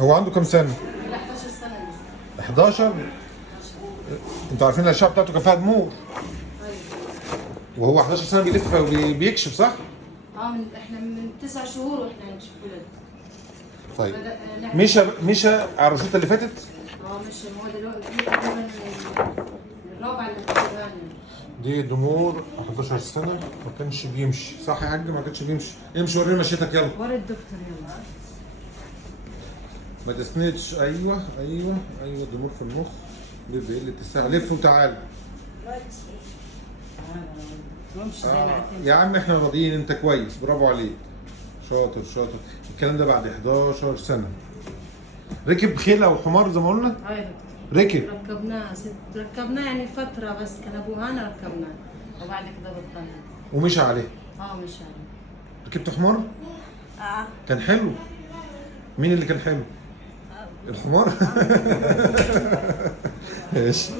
هو عنده كام سنه؟ 11 سنة. 11. انتوا عارفين الاشعه بتاعته كان فيها دموع. وهو 11 سنه بيلف وبيكشف صح؟ احنا من 9 شهور واحنا نكشف ولد. طيب مشى على الروشته اللي فاتت؟ مش هو دلوقتي تقريبا الرابعة اللي بتجيبها دي ضمور 11 سنه ما كانش بيمشي صح يا حاج؟ ما كانش بيمشي. امشي ورينا مشيتك يلا. ورا الدكتور يلا. ما تسندش. ايوه ايوه ايوه ضمور في المخ. لف اللي تستاهل. لف وتعال. يا عم احنا راضيين. انت كويس برافو عليك. شاطر شاطر. الكلام ده بعد 11 سنه. ركب خيل او حمار زي ما قلنا؟ ركب. ركبناه يعني فترة بس كان ابو هانا ركبناه وبعد كده بطلنا. ومشى عليه؟ مشى عليه. ركبت حمار؟ كان حلو؟ مين اللي كان حلو؟ الحمار؟ ماشي.